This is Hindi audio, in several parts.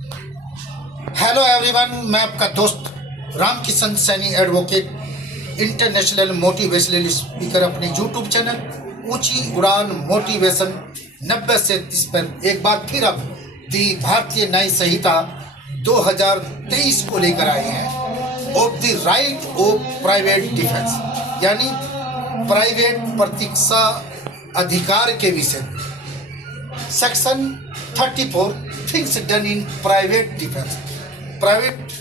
हेलो एवरीवन, मैं आपका दोस्त Ramkishan Saini advocate, international motivational speaker, अपने यूट्यूब चैनल ऊंची उड़ान मोटिवेशन 90 से 30 पर एक बार फिर अब दी भारतीय न्याय संहिता 2023 को लेकर आए हैं। Of the right of private defence, यानी प्राइवेट प्रतीक्षा अधिकार के विषय में। Section 34 things done in private defence, private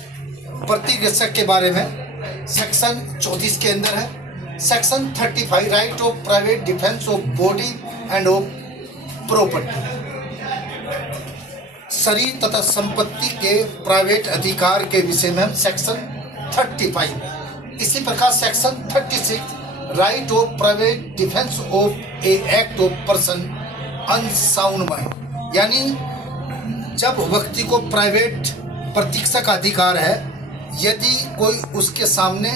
प्रतिरक्षा के बारे में सेक्शन 34 के अंदर है। Section 35 right of private defence of body end of property, शरीर तथा संपत्ति के प्राइवेट अधिकार के विषय में सेक्शन 35। इसी प्रकार section 36 right of private defence of A act of person unsound mind, यानी जब व्यक्ति को प्राइवेट प्रतीक्षा का अधिकार है, यदि कोई उसके सामने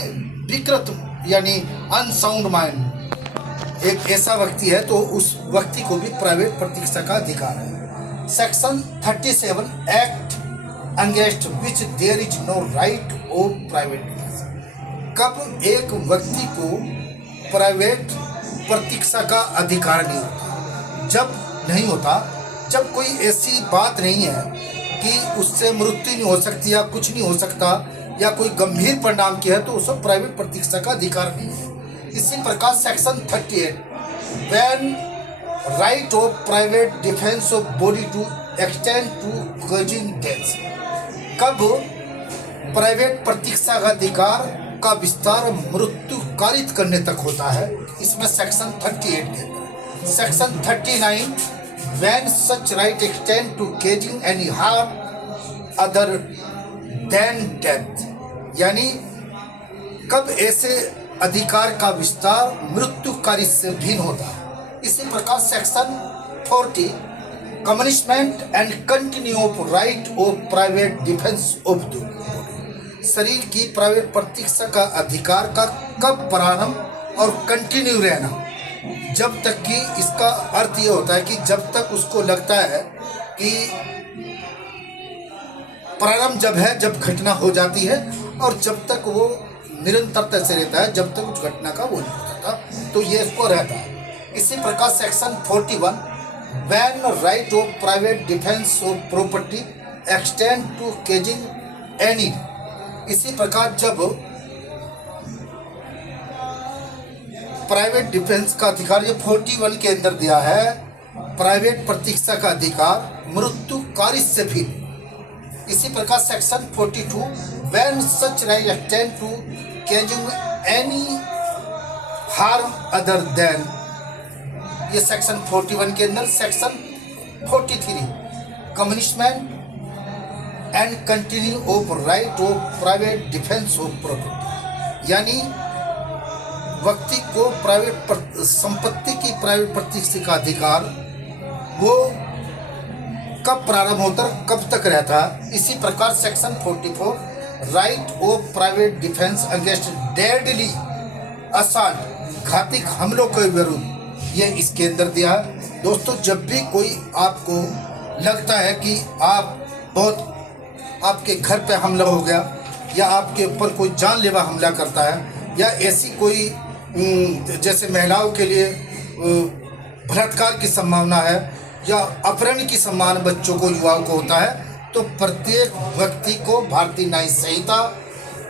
विकृत यानी अनसाउंड माइंड एक ऐसा व्यक्ति है तो उस व्यक्ति को भी प्राइवेट प्रतीक्षा का अधिकार है। Section 37 act against which there is no right of private defence, कब एक व्यक्ति को प्राइवेट प्रतीक्षा का अधिकार नहीं होता, जब नहीं होता, जब कोई ऐसी बात नहीं है कि उससे मृत्यु नहीं हो सकती या कुछ नहीं हो सकता या कोई गंभीर परिणाम की है, तो उसे प्राइवेट प्रतीक्षा का अधिकार नहीं है। इसी प्रकार section 38 when right of private defence of body to extend to causing death, कब प्राइवेट प्रतीक्षा का अधिकार का विस्तार मृत्यु कारित करने तक होता है, इसमें सेक्शन 38 के अंदर। Section 39 when such right extend to causing any harm other than death, यानी कब ऐसे अधिकार का विस्तार मृत्युकारी से भिन्न होता है। इसी प्रकार section 40 commitment and continue of right of private defence of the body, शरीर की प्राइवेट प्रतीक्षा का अधिकार का कब प्रारंभ और कंटिन्यू रहना, जब तक कि इसका अर्थ ये होता है कि जब तक उसको लगता है कि प्रारंभ जब है, जब घटना हो जाती है, और जब तक वो निरंतरता से रहता है, जब तक उस घटना का वो नहीं हो जाता, तो ये इसको रहता है। इसी प्रकार section 41 when right of private defence of property extend to causing any, इसी प्रकार जब प्राइवेट डिफेंस का अधिकार ये 41 के अंदर दिया है, प्राइवेट प्रतीक्षा का अधिकार मृत्यु कार्य से भी। इसी प्रकार section 42 when such right extend to causing any harm other than, ये सेक्शन 41 के अंदर। Section 43 commitment and continue of right of private defence of property, यानी व्यक्ति को प्राइवेट संपत्ति की प्राइवेट प्रतीक्षा का अधिकार वो कब प्रारंभ होता है, कब तक रहता है। इसी प्रकार section 44 right of private defence against deadly assault, घातक हमलों के विरुद्ध, ये इसके अंदर दिया है। दोस्तों, जब भी कोई आपको लगता है कि आपके घर पे हमला हो गया या आपके ऊपर कोई जानलेवा हमला करता है या ऐसी कोई जैसे महिलाओं के लिए बलात्कार की संभावना है या अपहरण की संभावना बच्चों को, युवाओं को होता है, तो प्रत्येक व्यक्ति को भारतीय न्याय संहिता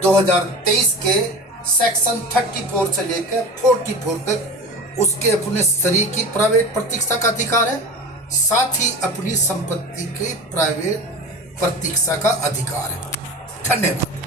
2023 के सेक्शन 34 से लेकर 44 तक उसके अपने शरीर की प्राइवेट प्रतीक्षा का अधिकार है, साथ ही अपनी संपत्ति के प्राइवेट प्रतीक्षा का अधिकार है। धन्यवाद।